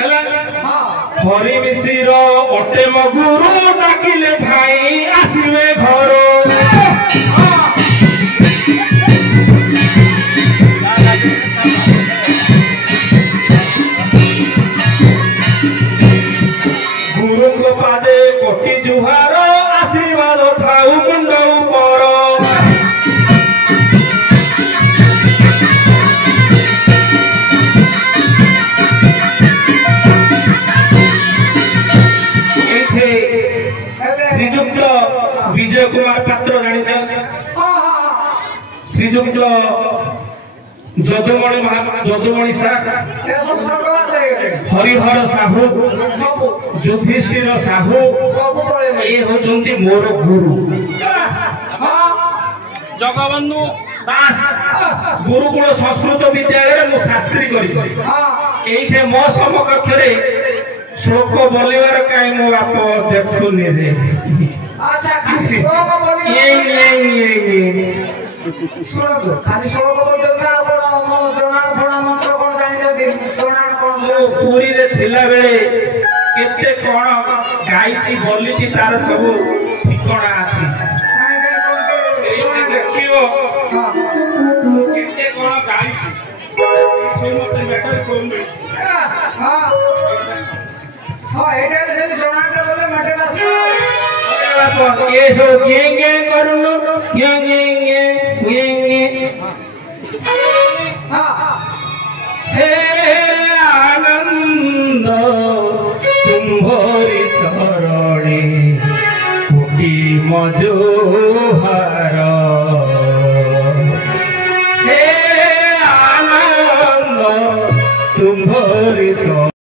हरि मिश्र अटे मगुरु डाकिले भाई आसवे घर गुरु को पादे कोटि जुहार आशीर्वाद थाऊ मुंड ऊपर श्रीजुक्त विजय कुमार पात्र जानी श्रीजुक्त जदुमणि सार हरिहर साहू युधिष्ठिर साहू ये होचंती मोर गुरु जगबंधु दास गुरुकुल संस्कृत विद्यालय मु शास्त्री करी मो समकक्ष श्लोक बोलिवार कहीं मो बाप देखुनी रे अच्छा खाली श्लोक बोली ये सुनो खाली श्लोक बोल देता आपण मो जनान थोड़ा मंत्र कोन जानि जदी जनान कोन पूरी रे थिला बेले केते कोन गाईची बोलीची तार सब ठिकाना अछि देखियो केते कोन गाईची सोई मते बेटर सोई हां हां एटा से जनान बोले मटे ना ये सो गेंगे करूनो गेंगे हां हे आनंद तुम्हारी चरणे कोटि मजो